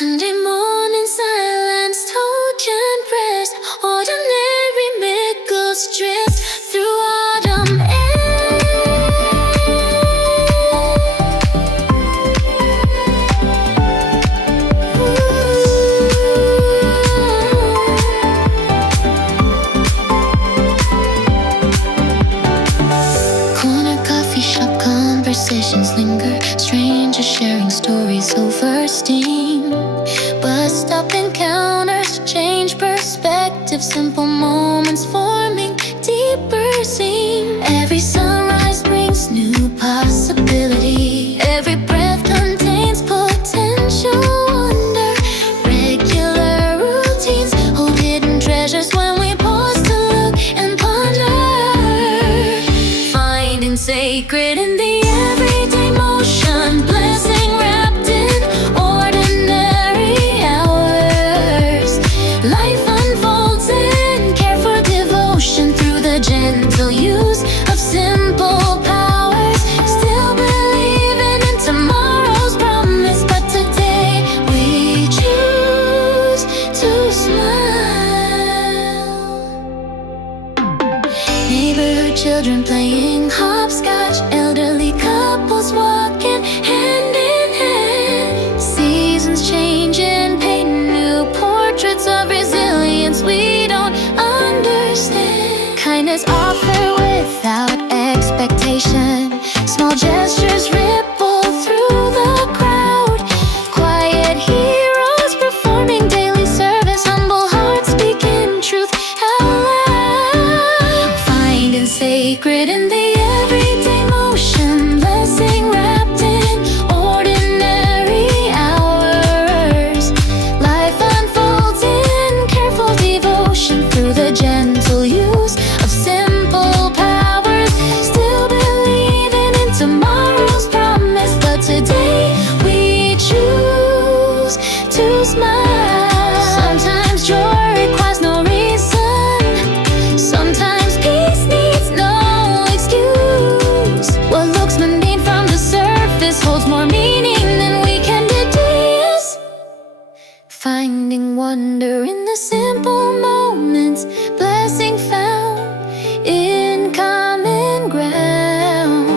Sunday morning silence, token prayers, ordinary miracles drift through autumn air. Corner coffee shop conversations linger, strangers sharing stories over steam. Bus stop encounters change perspective, simple moments forming deeper seam. Every sunrise brings new possibility, every breath contains potential wonder. Regular routines hold hidden treasures when we pause to look and ponder, finding sacred in the everyday motion, blessing wrapped in ordinary hours. Life unfolds in care for devotion through the gentle use of simple powers. Still believing in tomorrow's promise, but today we choose to smile. Neighborhood children playing hopscotch, elderly couples walking hand in hand. Seasons changing, painting new portraits of resilience we don't understand. Kindness offered without expectation, small gestures ripple through the crowd. Quiet heroes performing daily service, humble hearts speaking truth out loud. Finding sacred in the everyday motion, blessing wrapped in ordinary hours. Life unfolds in careful devotion through the gentle use of simple powers. Still believing in tomorrow's promise, but today we choose to smile. Sometimes joy requires no reason, sometimes peace needs no excuse. What looks mundane from the surface holds more meaning than we can deduce. Finding wonder in the simple moments, blessing found in common ground.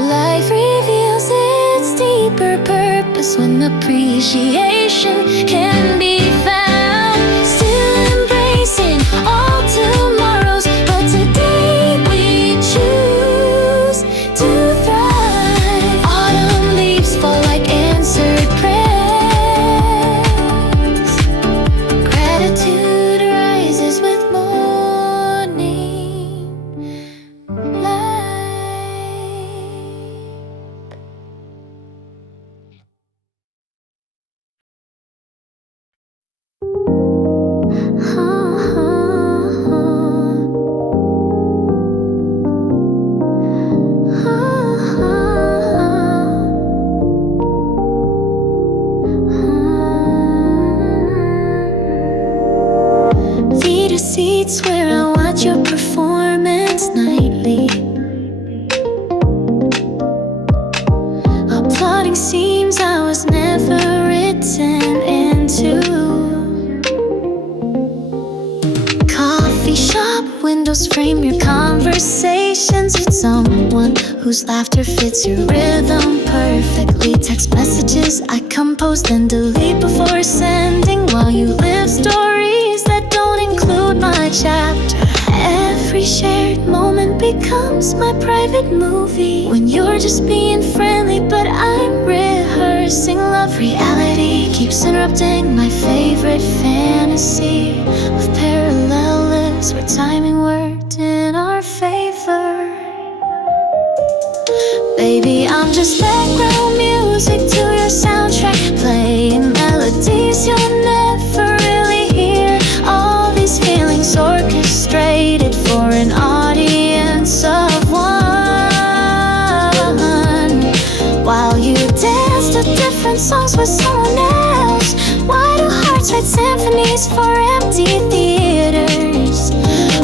Life reveals its deeper purpose when appreciation can be found. Still embracing all tomorrows, but today we choose to thrive. Autumn leaves fall like answered prayers. Gratitude rises with morning light. Theater seats where I watch your performance nightly. Applauding seems I was never written into. Coffee shop windows frame your conversations with someone whose laughter fits your rhythm perfectly. Text messages I compose then delete before sending, while you live stories that don't include my chapter. Every shared moment becomes my private movie. When you're just being friendly, but I'm rehearsing love. Reality keeps interrupting my favorite fantasy of parallel lives where timing worked in our favor. Baby, I'm just background music to your soundtrack, playing melodies you'll never really hear. All these feelings orchestrated for an audience of one. While you dance to different songs with someone else, why do hearts write symphonies for empty theaters?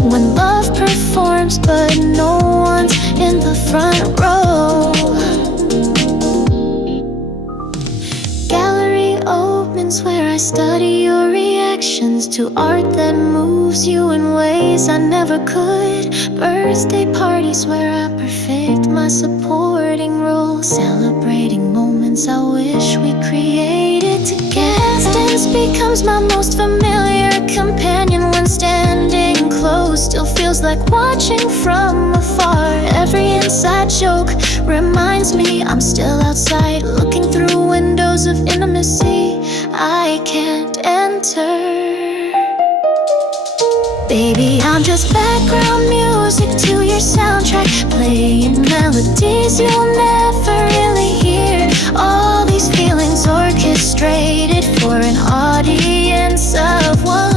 When love performs but no one's in the front row. songs where I study your reactions to art that moves you in ways I never could. Birthday parties where I perfect my supporting role, celebrating moments I wish we created together. Distance becomes my most familiar companion when standing close still feels like watching from afar. Every inside joke reminds me I'm still outside, looking through windows of intimacy I can't enter. Baby, I'm just background music to your soundtrack, playing melodies you'll never really hear. All these feelings orchestrated for an audience of one,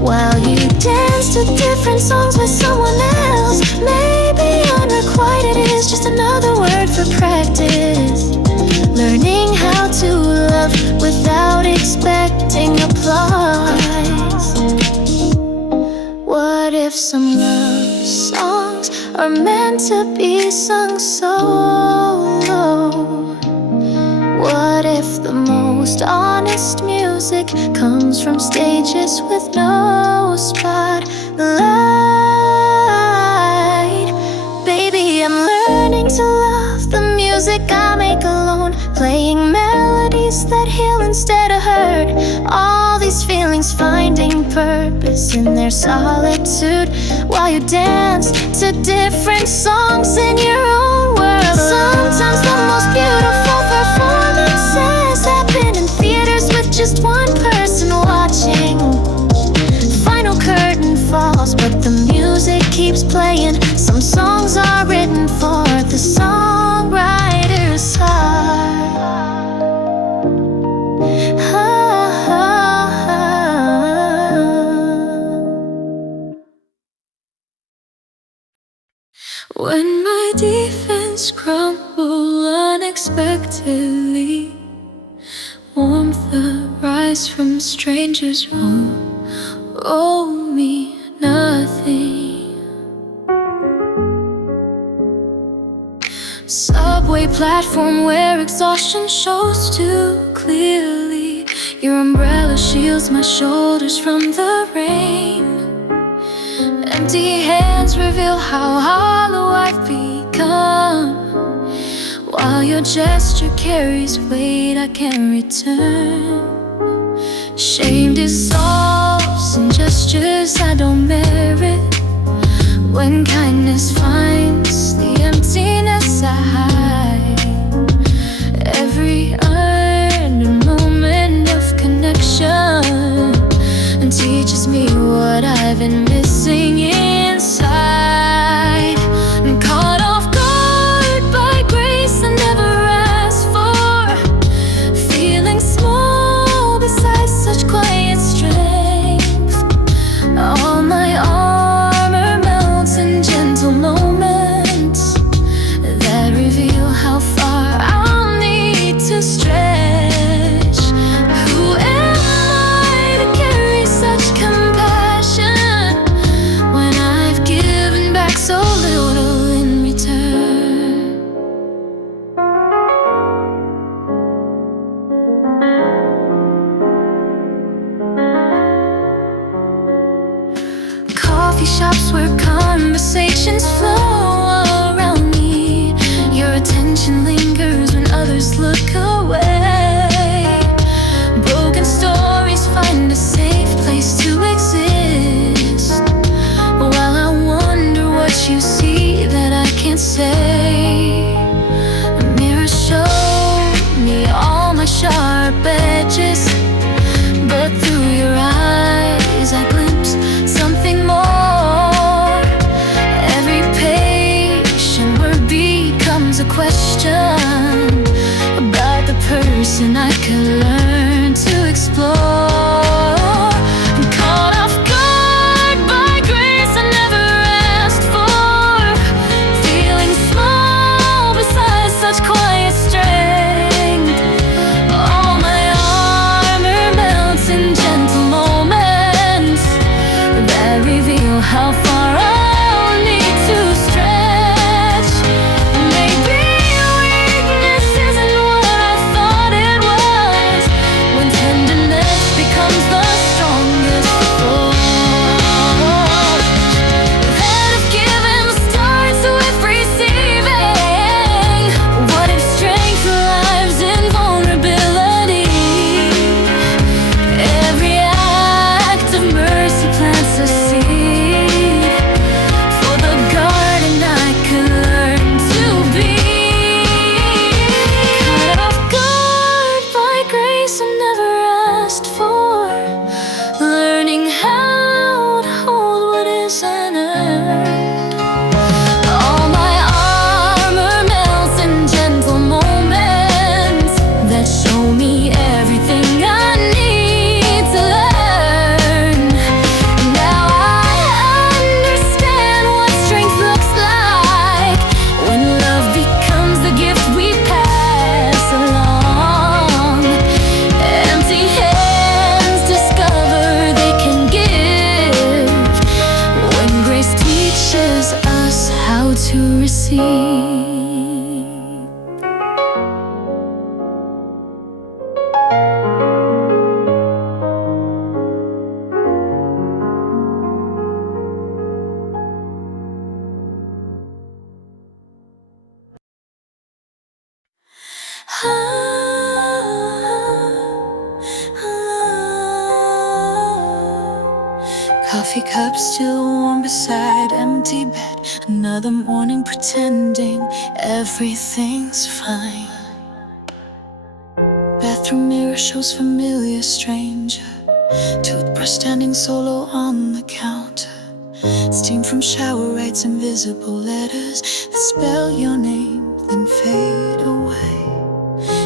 while you dance to different songs with someone else. Maybe unrequited is just another word for practice, learning how to love without expecting applause. What if some love songs are meant to be sung solo? What if the most honest music comes from stages with no spotlight? Baby, I'm learning to love the music I make alone, playing melodies that heal instead of hurt. All these feelings finding purpose in their solitude, while you dance to different songs in your own world. Sometimes the most beautiful performances happen in theaters with just one person watching. Final curtain falls, but the music keeps playing. Some songs are written for the songwriter's heart. When my defense crumble unexpectedly, warmth arise from strangers who owe me nothing. Subway platform where exhaustion shows too clearly. Your umbrella shields my shoulders from the rain. Empty hands reveal how hollow I've become, while your gesture carries weight I can't return. Shame dissolves in gestures I don't merit, when kindness finds the emptiness I hide. Every earned moment of connection teaches me what I've been missing inside. I'm caught off guard by grace I never asked for, feeling small beside such quiet strength. All my armor melts in gentle moments that reveal how far I'll need to stretch. Who am I to carry such compassion when I've given back so little in return? Coffee shops where conversations flow around me, your attention lingers when others look away. Broken stories find a safe place to exist, while I wonder what you see that I can't say. The mirror showed me all my sharp edges, but through your eyes I glimpse something more. Every patient word becomes a question about the person I could learn to explore. I'm caught off guard by grace I never asked for, feeling small beside such quiet strength. All my armor melts in gentle moments that reveal how far I'll need to stretch. Maybe weakness isn't what I thought it sleep. Coffee cup still warm beside empty bed. Another morning pretending everything's fine. Bathroom mirror shows familiar stranger. Toothbrush standing solo on the counter. Steam from shower writes invisible letters that spell your name then fade away.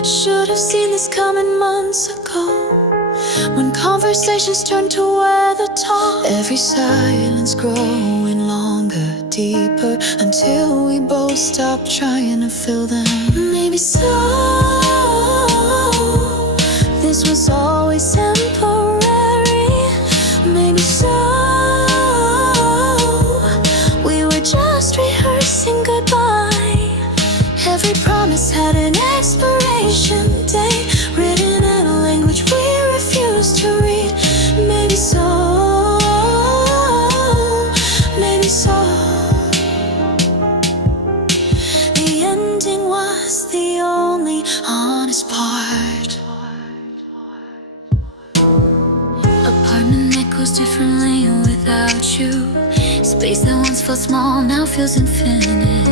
Should have seen this coming months ago, when conversations turn to weather talk. Every silence growing longer, deeper, until we both stop trying to fill them. Maybe so, this was always temporary. Maybe so, we were just rehearsing goodbye. Every promise had an expiration date, written in a language we refuse to read. Maybe so, maybe so. The ending was the only honest part. Apartment echoes differently without you. Space that once felt small now feels infinite.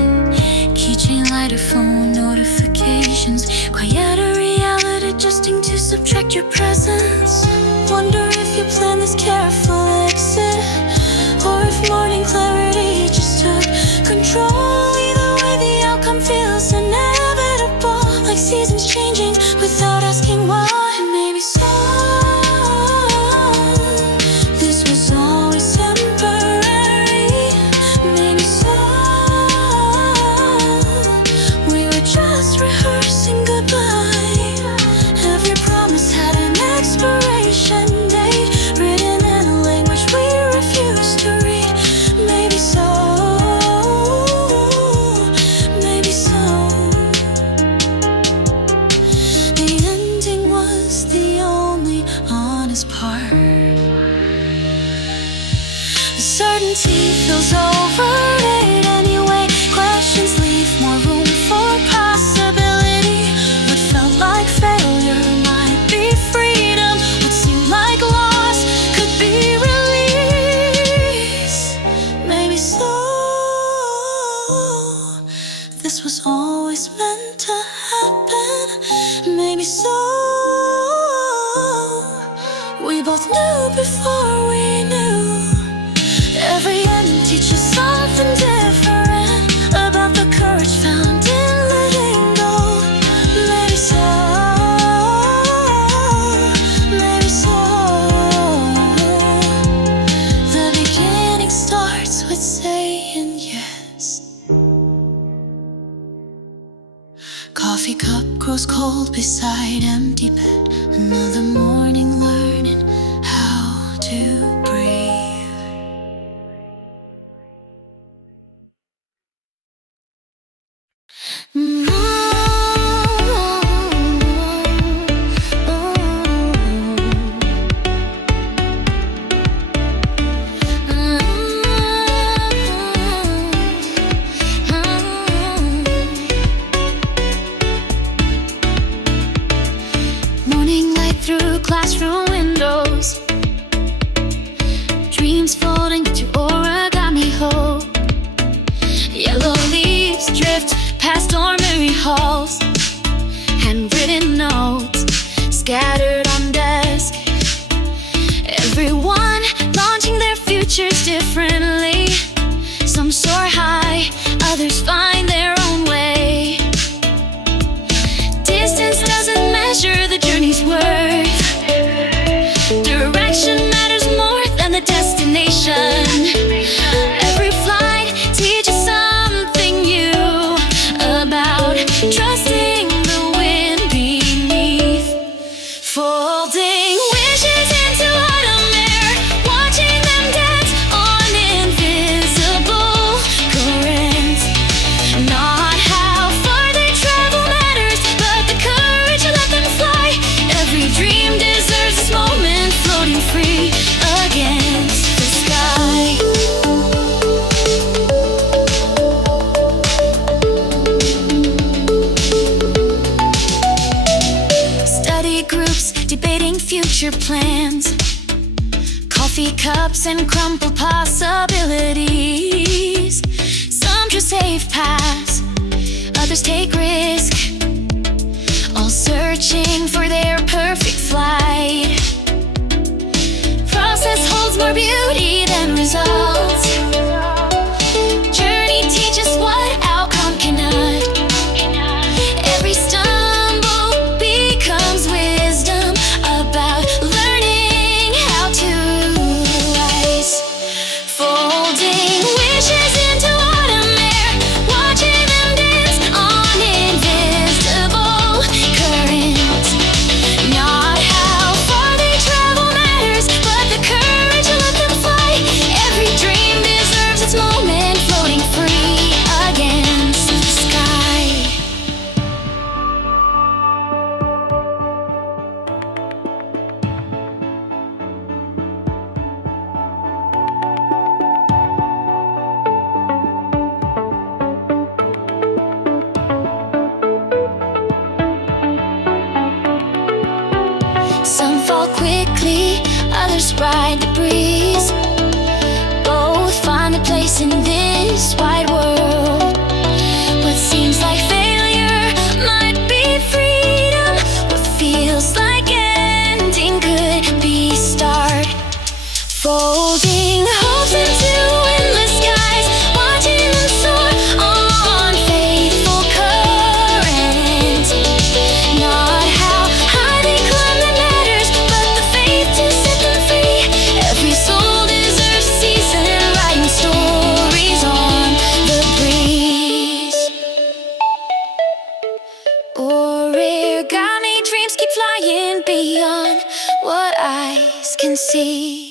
Keychain, lighter, phone notifications, quieter reality adjusting to subtract your presence. Wonder if you plan this careful exit, or if morning clarity just took control. Either way, the outcome feels inevitable, like seasons changing without asking why. Maybe so, this was always temporary. Maybe so, we were just rehearsing goodbye. Every promise had an expiration date, written in a language we refuse to read. Maybe so, maybe so. The ending was the only honest part. The certainty feels overrated anyway. Questions leave more room for possibility. What felt like failure might be freedom. What seemed like loss could be release. Maybe so, this was always meant to happen. Maybe so, we both knew before we knew. Every ending teaches something different about the courage found in letting go. Maybe so, maybe so. The beginning starts with saying yes. Coffee cup grows cold beside empty bed. Another morning learning how to breathe. Morning light through classroom windows, dreams folding to origami hope. Yellow leaves drift past dormitory halls, handwritten notes scattered on desk. Everyone launching their futures differently. Some soar high, others find their own way. Distance doesn't measure the journey's worth. Direction matters more than the destination. Every flight teaches something new about trusting the wind beneath. Folding wishes into autumn air, watching them dance on invisible currents. future plans. Coffee cups and crumpled possibilities. Some just safe paths, others take risk, all searching for their perfect flight. Process holds more beauty than results. Journey teaches what outcome cannot. Every stumble becomes wisdom about learning how to rise. Folding wishes into autumn air, watching them dance on invisible currents. Not how far they travel matters, but the courage to let them fly. Every dream deserves its moment, floating free against the sky. Some fall quickly, others ride the breeze. Both find a place in this wide world. What seems like failure might be freedom. What feels like ending could be start. Folding hopes into endless skies, watching them soar on faithful currents. Not how high they climb that matters, but the faith to set them free. Every soul deserves a season, writing stories on the breeze. Origami dreams keep flying beyond what eyes can see.